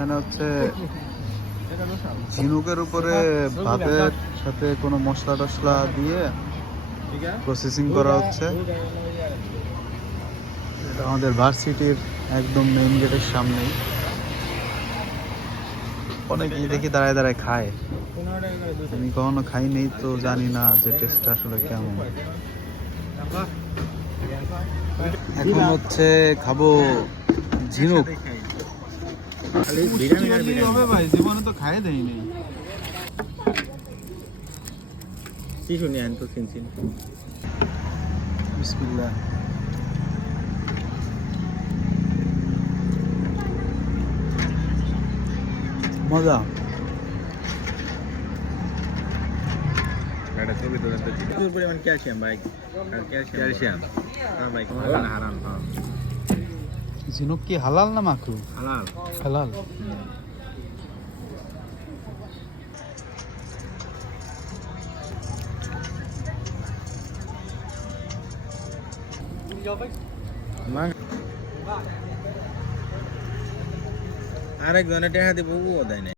এখানে হচ্ছে ঝিনুকের উপরে ভাতের সাথে কোনো মশলা টশলা দিয়ে প্রসেসিং করা হচ্ছে। এটা আমাদের ভার্সিটির একদম মেইন গেটের সামনেই। অনেকেই দেখি দাঁড়ায় দাঁড়ায় খায়, আমি কখনো খাইনি তো জানি না যে টেস্টটা আসলে কেমন। এখন হচ্ছে খাবো ঝিনুক। হবে ভাই, জীবনে তো খাই দেয়নি। বিসমিল্লাহ। মজা। ঝিনুক কি হালাল না মাকরু? হালাল। হালাল। আরেকজনে টাকা দিব দেয় না।